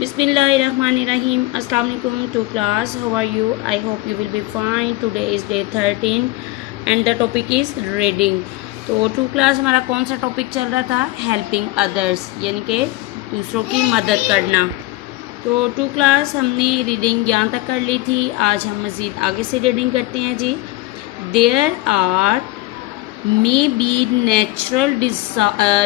Bismillahirrahmanirrahim. Assalamu alaikum to class. How are you? I hope you will be fine. Today is day 13 and the topic is reading. तो to class हमारा कौन सा topic चल रहा था? Helping others, यानी कि दूसरों की मदद करना। तो टू क्लास हमने रीडिंग यहाँ तक कर ली थी। आज हम मज़ीद आगे से रीडिंग करते हैं जी। There are maybe natural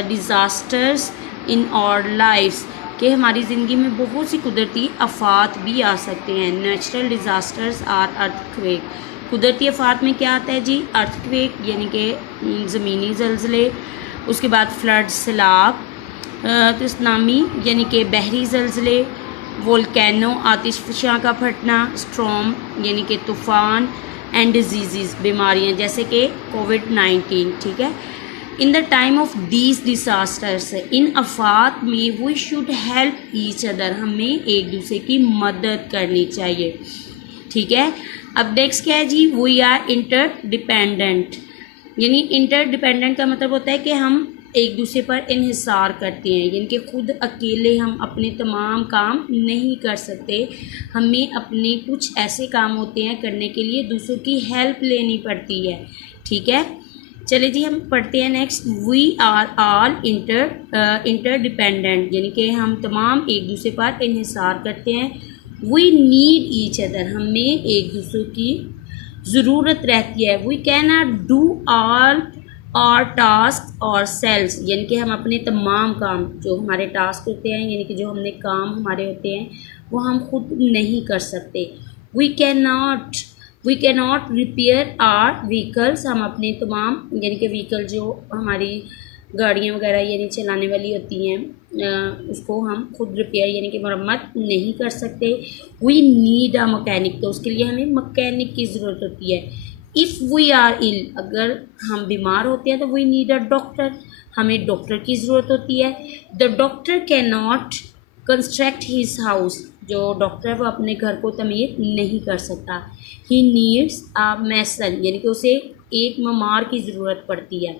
disasters in our lives, कि हमारी ज़िंदगी में बहुत सी कुदरती आफात भी आ सकते हैं। Natural disasters or earthquake. कुदरती आफात में क्या आता है जी? अर्थक्वेक यानी कि ज़मीनी ज़लज़ले, उसके बाद फ्लड सैलाब, सुनामी यानी कि बहरी ज़लज़ले, वोल्केनो आतिशफ़शां का फटना, स्ट्रॉम यानी कि तूफ़ान, एंड डिजीज़ बीमारियाँ जैसे कि कोविड-19। ठीक है। In the time of these disasters, इन आफात में we should help each other, हमें एक दूसरे की मदद करनी चाहिए। ठीक है। अब नेक्स्ट क्या है जी? वी आर इंटरडिपेंडेंट, यानी इंटरडिपेंडेंट का मतलब होता है कि हम एक दूसरे पर इन्हिसार करते हैं, यानी कि खुद अकेले हम अपने तमाम काम नहीं कर सकते। हमें अपने कुछ ऐसे काम होते हैं करने के लिए दूसरों की हेल्प लेनी पड़ती है। ठीक है। चलिए जी, हम पढ़ते हैं next. We are all interdependent, यानी कि हम तमाम एक दूसरे पर इन्हिसार करते हैं। वी नीड ईच अदर, हमें एक दूसरे की ज़रूरत रहती है। We can not do all our task ourselves, यानी कि हम अपने तमाम काम, जो हमारे टास्क होते हैं यानी कि जो हमने काम हमारे होते हैं, वो हम खुद नहीं कर सकते। We can not repair our vehicles, हम अपने तमाम यानी कि व्हीकल जो हमारी गाड़ियाँ वगैरह यानी चलाने वाली होती हैं, उसको हम खुद रिपेयर यानी कि मरम्मत नहीं कर सकते। वी नीड अ मकैनिक, तो उसके लिए हमें मकैनिक की ज़रूरत होती है। इफ़ वी आर इल, अगर हम बीमार होते हैं तो वी नीड अ डॉक्टर, हमें डॉक्टर की ज़रूरत होती है। The doctor can not construct his house, जो डॉक्टर है वो अपने घर को तमीर नहीं कर सकता। ही नीड्स अ मैसन, यानी कि उसे एक ममार की ज़रूरत पड़ती है।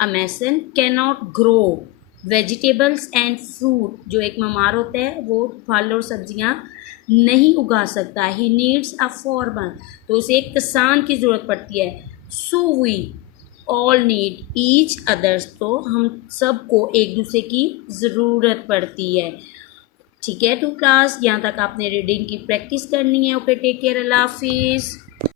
A mason can not grow vegetables and fruit, जो एक ममार होता है वो फल और सब्जियां नहीं उगा सकता। ही नीड्स अ फार्मर, तो उसे एक किसान की ज़रूरत पड़ती है। So we all need each others, तो हम सबको एक दूसरे की ज़रूरत पड़ती है। ठीक है। टू क्लास यहाँ तक आपने रीडिंग की प्रैक्टिस करनी है। ओके, टेक केयर, अल्लाह हाफिज़।